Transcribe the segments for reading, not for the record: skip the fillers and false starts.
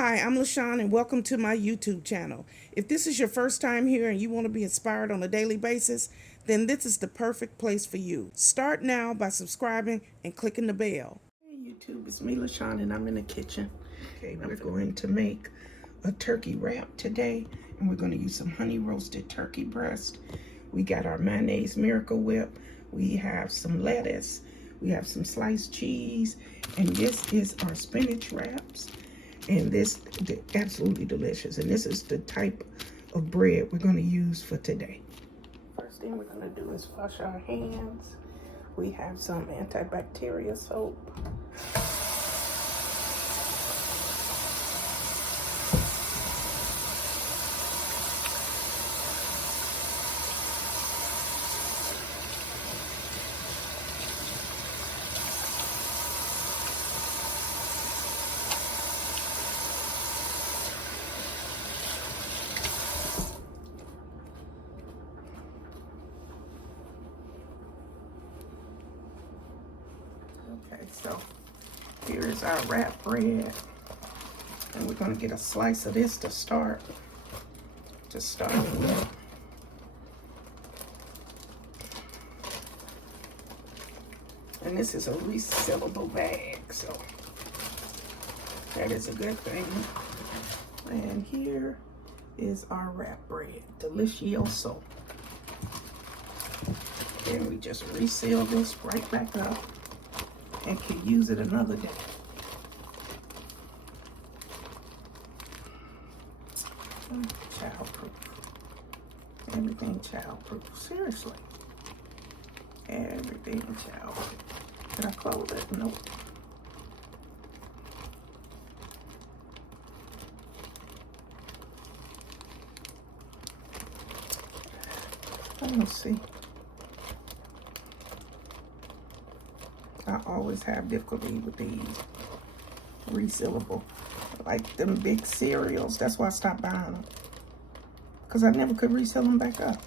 Hi, I'm LaShawn and welcome to my YouTube channel. If this is your first time here and you want to be inspired on a daily basis, then this is the perfect place for you. Start now by subscribing and clicking the bell. Hey YouTube, it's me LaShawn and I'm in the kitchen. Okay, we're going to make a turkey wrap today and we're going to use some honey roasted turkey breast. We got our mayonnaise Miracle Whip. We have some lettuce. We have some sliced cheese. And this is our spinach wraps. And this is absolutely delicious. And this is the type of bread we're going to use for today. First thing we're going to do is wash our hands. We have some antibacterial soap. Okay, so here is our wrap bread. And we're going to get a slice of this to start with. And this is a resealable bag, so that is a good thing. And here is our wrap bread, delicioso. And we just reseal this right back up and can use it another day. Childproof. Everything childproof. Seriously. Everything childproof. Did I close it? Nope. Let me see. I always have difficulty with these resealable. Like them big cereals. That's why I stopped buying them. Because I never could reseal them back up.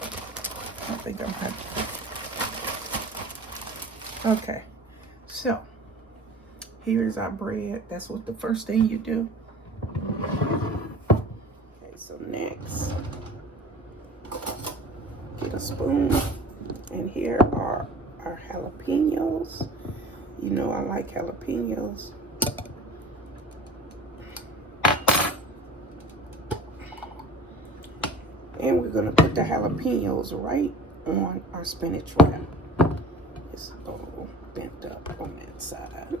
I think I'm happy. Okay. So, here's our bread. That's what the first thing you do. Okay, so next, get a spoon. And here are our jalapenos. You know I like jalapenos. And we're going to put the jalapenos right on our spinach wrap. It's a little bent up on that side.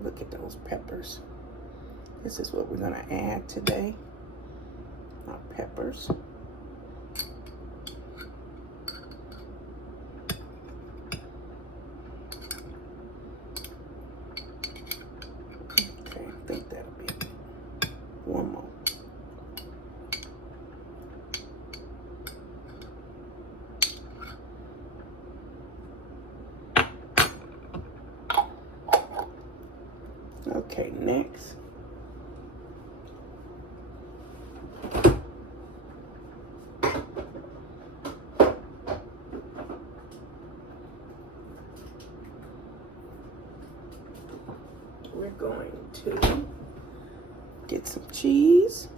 Look at those peppers. This is what we're going to add today. Our peppers. Okay, I think that'll be one more. Okay, next. We're going to get some cheese.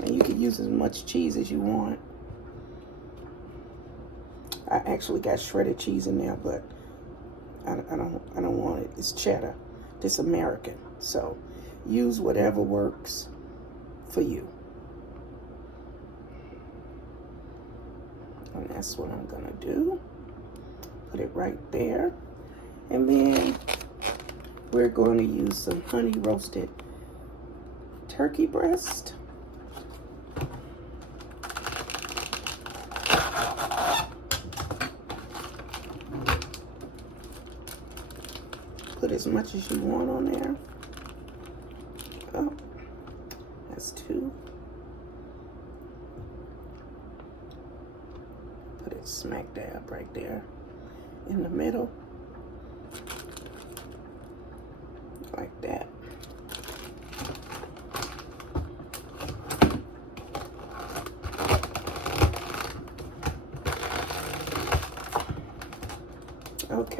And you can use as much cheese as you want. I actually got shredded cheese in there, but I don't want it. It's cheddar. It's American. So use whatever works for you. And that's what I'm gonna do. Put it right there. And then we're going to use some honey roasted turkey breast. Put as much as you want on there. Oh, that's two. Put it smack dab right there in the middle. Like that.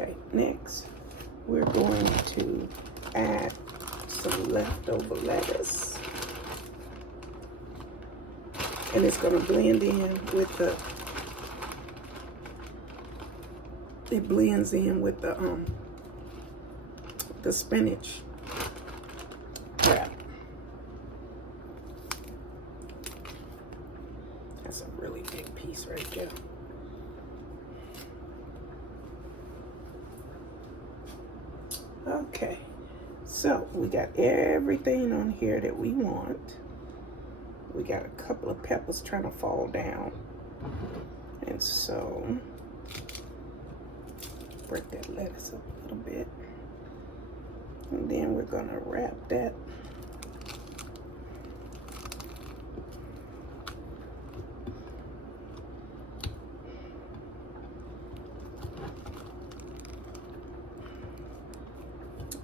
Okay, next we're going to add some leftover lettuce. And it's going to blend in with it blends in with the spinach wrap. That's a really big piece right there. Okay, so we got everything on here that we want. We got a couple of peppers trying to fall down. And so, break that lettuce up a little bit. And then we're gonna wrap that.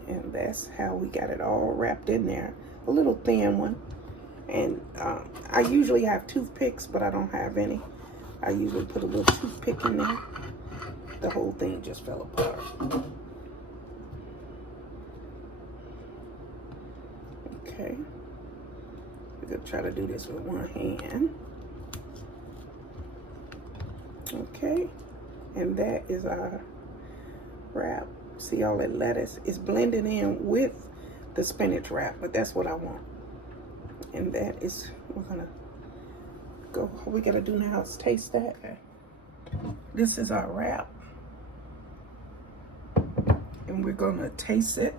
And that's how we got it all wrapped in there. A little thin one. And I usually have toothpicks, but I don't have any. I usually put a little toothpick in there. The whole thing just fell apart. Okay. We're gonna try to do this with one hand. Okay. And that is our wrap. See all that lettuce is blending in with the spinach wrap, but that's what I want. And that is, we're gonna go, all we gotta do now is taste that. Okay. This is our wrap. And we're gonna taste it.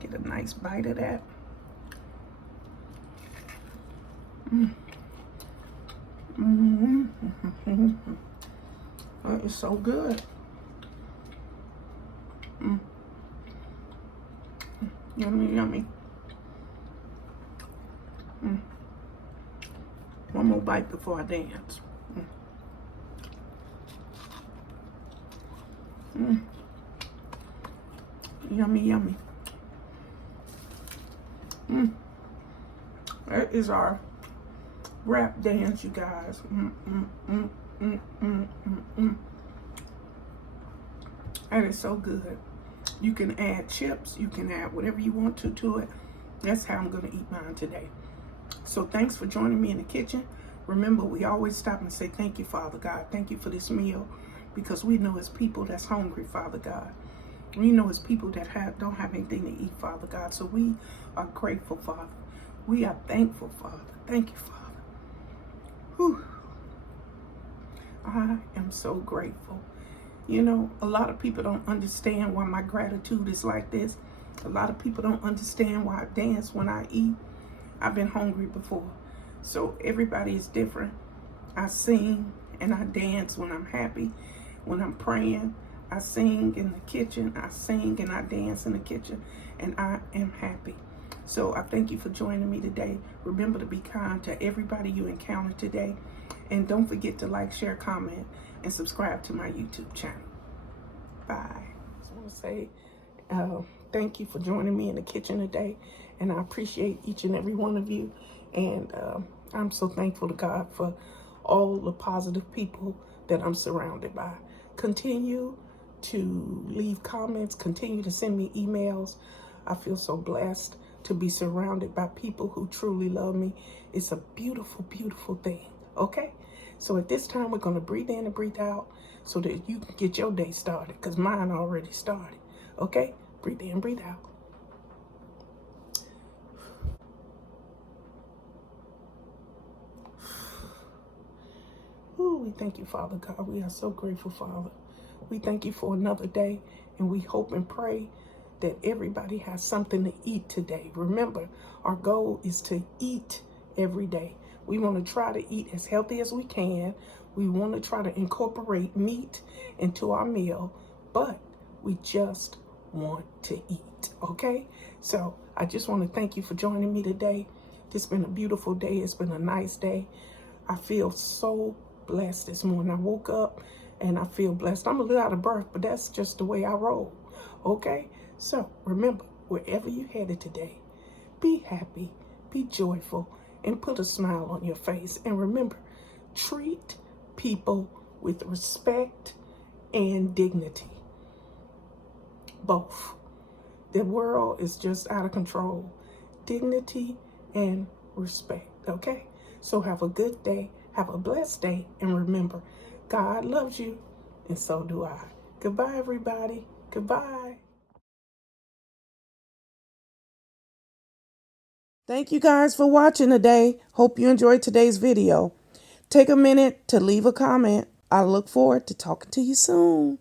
Get a nice bite of that. That is so good. Yummy, yummy. One more bite before I dance. Yummy, yummy. That is our wrap dance, you guys. That is so good. You can add chips, you can add whatever you want to it. That's how I'm gonna eat mine today. So thanks for joining me in the kitchen. Remember, we always stop and say, thank you, Father God. Thank you for this meal, because we know it's people that's hungry, Father God. We know it's people that don't have anything to eat, Father God. So we are grateful, Father. We are thankful, Father. Thank you, Father. Whew. I am so grateful. You know, a lot of people don't understand why my gratitude is like this. A lot of people don't understand why I dance when I eat. I've been hungry before. So everybody is different. I sing and I dance when I'm happy. When I'm praying, I sing in the kitchen. I sing and I dance in the kitchen. And I am happy. So I thank you for joining me today. Remember to be kind to everybody you encounter today. And don't forget to like, share, comment, and subscribe to my YouTube channel. Bye. I just want to say thank you for joining me in the kitchen today. And I appreciate each and every one of you. And I'm so thankful to God for all the positive people that I'm surrounded by. Continue to leave comments. Continue to send me emails. I feel so blessed to be surrounded by people who truly love me. It's a beautiful, beautiful thing. Okay? So at this time, we're going to breathe in and breathe out so that you can get your day started, because mine already started. Okay? Breathe in, breathe out. Ooh, we thank you, Father God. We are so grateful, Father. We thank you for another day, and we hope and pray that everybody has something to eat today. Remember, our goal is to eat every day. We want to try to eat as healthy as we can. We want to try to incorporate meat into our meal, but we just want to eat, okay? So I just want to thank you for joining me today. This has been a beautiful day. It's been a nice day. I feel so blessed this morning. I woke up and I feel blessed. I'm a little out of breath, but that's just the way I roll, okay? So remember, wherever you're headed today, be happy, be joyful, and put a smile on your face. And remember, treat people with respect and dignity. Both. The world is just out of control. Dignity and respect, okay? So have a good day, have a blessed day, and remember, God loves you, and so do I. Goodbye, everybody. Goodbye. Thank you guys for watching today. Hope you enjoyed today's video. Take a minute to leave a comment. I look forward to talking to you soon.